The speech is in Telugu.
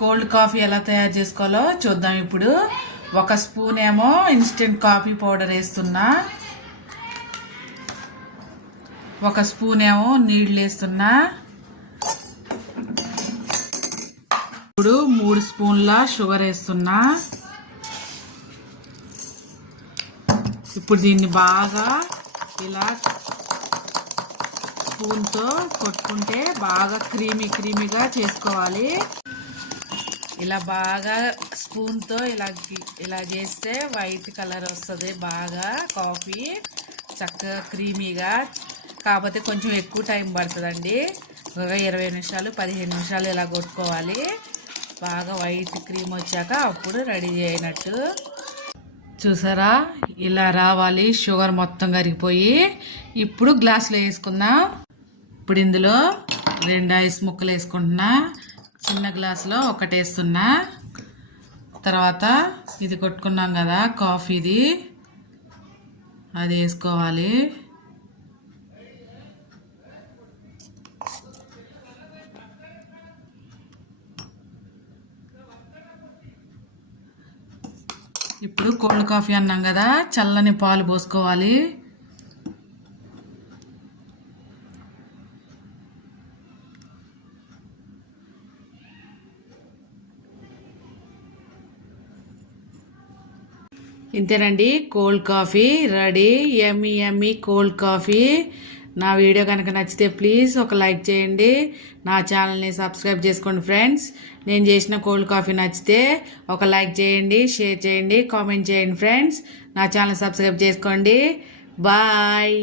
కోల్డ్ కాఫీ ఎలా తయారు చేసుకోవాలో చూద్దాం ఇప్పుడు. ఒక స్పూన్ ఏమో ఇన్స్టెంట్ కాఫీ పౌడర్ వేస్తున్నా. ఒక స్పూన్ ఏమో నీళ్ళు వేస్తున్నా. ఇప్పుడు మూడు స్పూన్ల షుగర్ వేస్తున్నా. ఇప్పుడు దీన్ని బాగా ఇలా స్పూన్తో కొట్టుకుంటే బాగా క్రీమీ క్రీమీగా చేసుకోవాలి. ఇలా బాగా స్పూన్తో ఇలా ఇలా చేస్తే వైట్ కలర్ వస్తుంది. బాగా కాఫీ చక్కగా క్రీమీగా. కాకపోతే కొంచెం ఎక్కువ టైం పడుతుందండి. ఒక ఇరవై నిమిషాలు పదిహేను నిమిషాలు ఇలా కొట్టుకోవాలి. బాగా వైట్ క్రీమ్ వచ్చాక అప్పుడు రెడీ చేయనట్టు చూసారా? ఇలా రావాలి. షుగర్ మొత్తం కరిగిపోయి. ఇప్పుడు గ్లాసులో వేసుకుందాం. ఇప్పుడు ఇందులో రెండు ఐస్ ముక్కలు వేసుకుంటున్నా. చిన్న గ్లాసులో ఒకటి వేస్తున్నా తర్వాత ఇది కొట్టుకున్నాం కదా కాఫీది. అది వేసుకోవాలి. ఇప్పుడు కోల్డ్ కాఫీ అన్నాం కదా చల్లని పాలు పోసుకోవాలి. ఇంతేనండి కోల్డ్ కాఫీ రెడీ ఎమ్మి ఎమ్మి కోల్డ్ కాఫీ నా వీడియో కనుక నచ్చితే ప్లీజ్ ఒక లైక్ చేయండి. నా ఛానల్ని సబ్స్క్రైబ్ చేసుకోండి ఫ్రెండ్స్ నేను చేసిన కోల్డ్ కాఫీ నచ్చితే ఒక లైక్ చేయండి షేర్ చేయండి కామెంట్ చేయండి ఫ్రెండ్స్ నా ఛానల్ సబ్స్క్రైబ్ చేసుకోండి. బాయ్